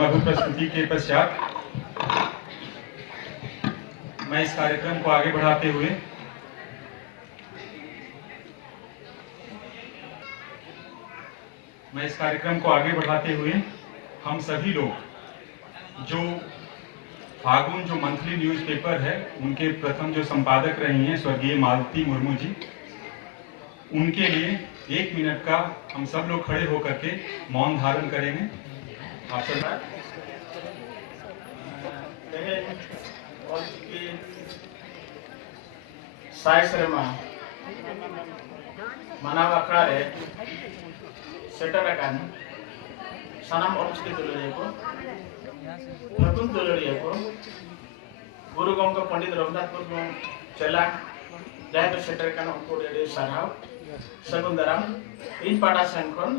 समग्र प्रस्तुति के पश्चात मैं इस कार्यक्रम को आगे बढ़ाते हुए हम सभी लोग जो फागुन जो मंथली न्यूज़पेपर है उनके प्रथम जो संपादक रही हैं स्वर्गीय मालती मुर्मू जी, उनके लिए 1 मिनट का हम सब लोग खड़े होकर के मौन धारण करेंगे। आप सब साय शर्मा मानव आखड़ा रे सेटर अकान सानाम ऑलचिकी दुलड़िया को नतुन दुलड़िया को गुरु गंगा पंडित रघुनाथ मुर्मू चला जहाँ पे सेटर अकान उनको डेढ़ साराव सगुन दाराम इन पाटा संखन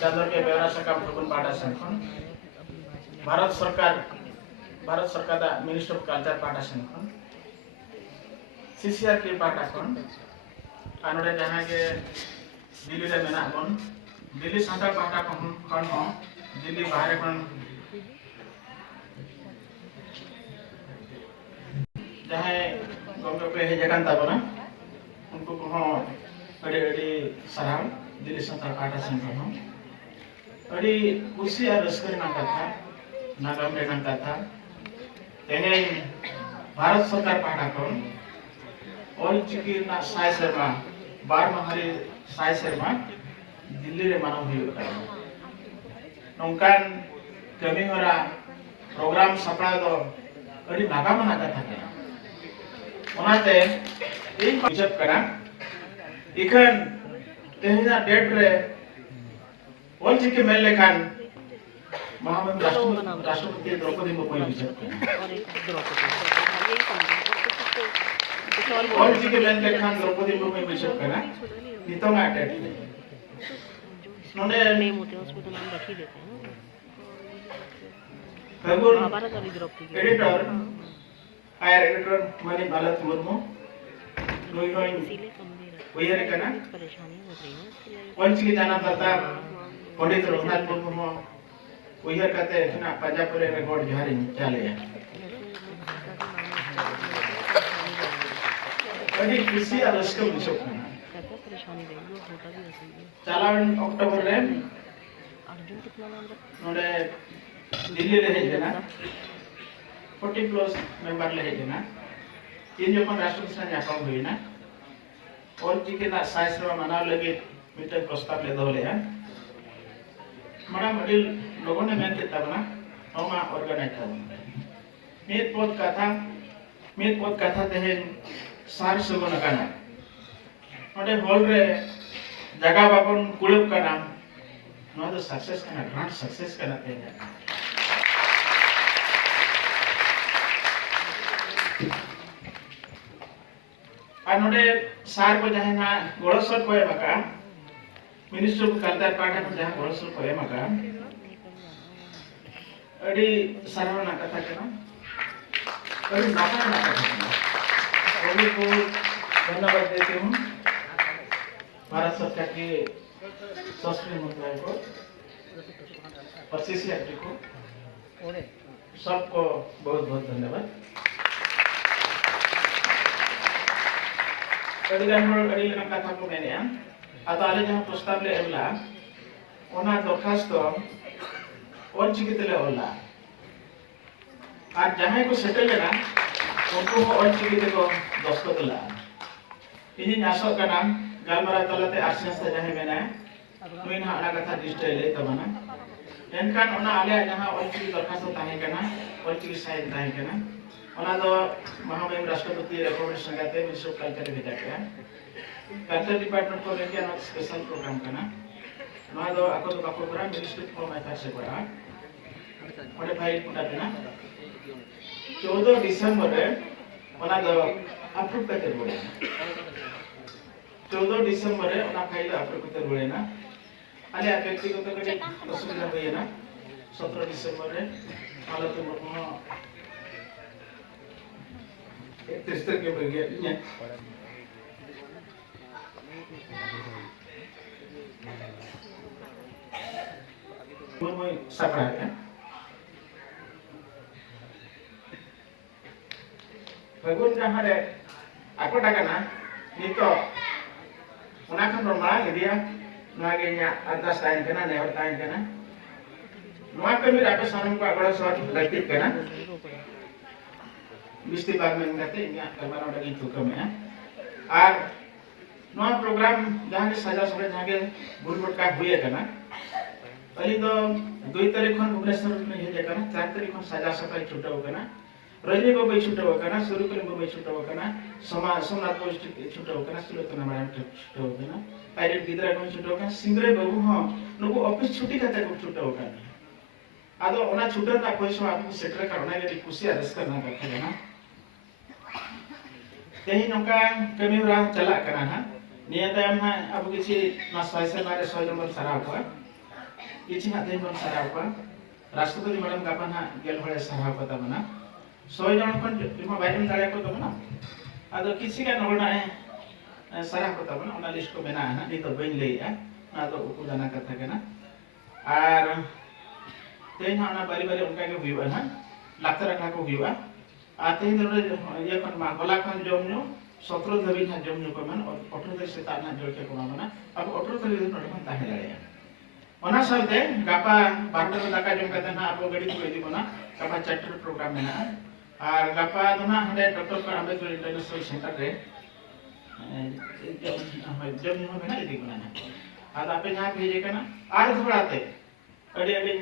चादर के बेवरा सकाम फगुन पाटा संखन भारत सरकार दा मिनिस्टर ऑफ कल्चर पाटा संखन सीसीआर के पाटा खन आनोडे जहाँ के दिल्ली रे मेना बन दिल्ली सांता पाटा खन हो दिल्ली बाहर खन जहाँ गंगा पे है जगह ताबना उनको को अड़ी सराव दिल्ली सांता पाटा संखन हो अड़ी उसी रस्कर ना कथा नागम रे ना कथा तेने भारत सरकार पाटा खन और चिकी ना साय शर्मा बार महारी साय शर्मा दिल्ली रे मानव हुई का नौकान कमी होरा प्रोग्राम सपड़ा दो अड़ी नागा मना का था ओनाते एक जब करा इखन तेहना डेट रे और चिकी मेल लेखान महामहिम राष्ट्रपति द्रौपदी मुर्मू विजय और जी के लेन के खान द्रौपदी मुर्मू बिशप का ना नितों में अटैच नोने नेम होते हैं उसमें तो नाम रख ही देते हैं फगुन एडिटर आयर एडिटर मनी बालत मुर्मू नोई वही का ना परेशानी हो रही है कौन सी जाना पता पंडित रघुनाथ मुर्मू वही कहते हैं ना पंजाब रे रिकॉर्ड झारी चले अभी किसी अलस्क बिशप चालावन अक्टूबर रे नोडे दिल्ली ले है ना 40 प्लस मेंबर ले है ना तीन जो राष्ट्रपति से जापान हुई ना और जी के ना साइज रो मनाव लगे मीटर प्रस्ताव ले दो ले है मैडम अडिल लोगों ने मेन किया बना ओमा ऑर्गेनाइज था मीत पद कथा ते सार सुगुन काना ओडे हॉल रे जगह बाबन कुलप का नाम नो तो सक्सेस का ग्रांड सक्सेस का ते आनोडे सार को जहां ना गोळसर कोय मका मिनिस्टर को कल्चर पार्टी को जहां गोळसर कोय मका अडी सरवना कथा केना अडी नाका ना कथा सभी को धन्यवाद देती हूँ भारत सरकार के संस्कृति मंत्रालय को और सीसीआर को सबको बहुत बहुत धन्यवाद। अड़ी कथा को मैंने आता आले जहाँ प्रस्ताव ले एवला ओना दरखास्त और चिकित्सले होला आज जहाँ को सेटल लेना उनको और चिकित्सले को दस्तखत ला इन्हीं आशा का नाम गालमरा तलते आश्रय से जहाँ मैंने तो इन हाना कथा डिजिटल ले तबना एनकान ओना आले जहाँ और चिकित्सले दरखास्त ताहे करना और चिकित्सा ताहे करना ओना तो महामहिम राष्ट्रपति रिकमेंडेशन करते मिनिस्टर कल्चर भेजा गया कल्चर डिपार्टमेंट को लेके ना स्पेशल प्रोग्राम करना ना तो आपको तो काफी बड़ा मिनिस्टर को मैं ताकि बड़ा और भाई पुटा देना 14 दिसंबर रे ओना दो अप्रूव करते बोले 14 दिसंबर रे ओना फाइल अप्रूव करते बोले ना आले व्यक्तिगत के असुविधा हुई ना 17 दिसंबर रे हालत मुर्मू 31 तक के बगे मुर्मू सपड़ा है fagun jahar aku dagana nito unakan normal dia nagenya atas tain kana never tain kana nuak kami apa sanam ko agora sawat gatit kana bisti bag men gate nya kamera udah gitu kami ya ar nuak program jahan saja sore jage bulbul ka huye kana ali do 2 तारीख खन भुवनेश्वर में हे kana 4 तारीख खन साजा सफाई छुटा होकना रजनी बाबू छुटा होकना सुरुकन बाबू छुटा होकना सोमनाथ बाबू छुटा होकना सुलतना मैडम छुटा होकना पायलट गिदरा को छुटा होकना सिंगरे बाबू हां नुको ऑफिस छुट्टी कते को छुटा होकना आदो ओना छुटा ना पैसा आपको सेटल करना के खुशी अरस करना कथे ना तेही नोका कमी रा चला कना ना निया तयम ना अब किसी ना स्वाइसे मारे 100 नंबर सरा हुआ किसी ना तेही बन सरा हुआ राष्ट्रपति मैडम का पना गेल होले सरा पता बना 100 जन kon ima bayam dare ko to na ado kisi ka nolna sara ko to na ona list ko bena na ni to bain lei na to uku dana katha kana ar tein na bari bari unka ke huiba na lakta rakha ko huiba ate dore ye kon ma gola kon jomnyo 17 dhabi na jomnyo ko man 18 dhabi se ta na jol ke ko mana ab 18 dhabi no kon ta hele ona salte gapa 12 daka jom kata na apo gadi ko idi kona gapa charter program mena আর গাপা দনা হলে doctor Ambedkar international centre রে जब neo में ना देखो ना आज आप यहाँ भेजे का ना आज थोड़ाते अड़ी अड़ी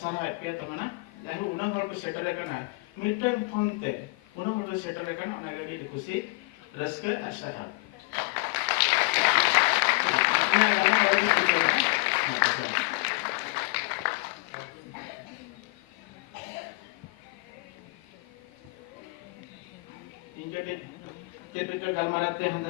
सारा पे तो ना जाहि उना घर पे सेटल है ना मिडटर्म फोन ते उना घर पे सेटल है ना उना गड़ी खुशी रस के आशा है ना गाना और भी कुछ है इनके टिपिकल गलमाराते हैं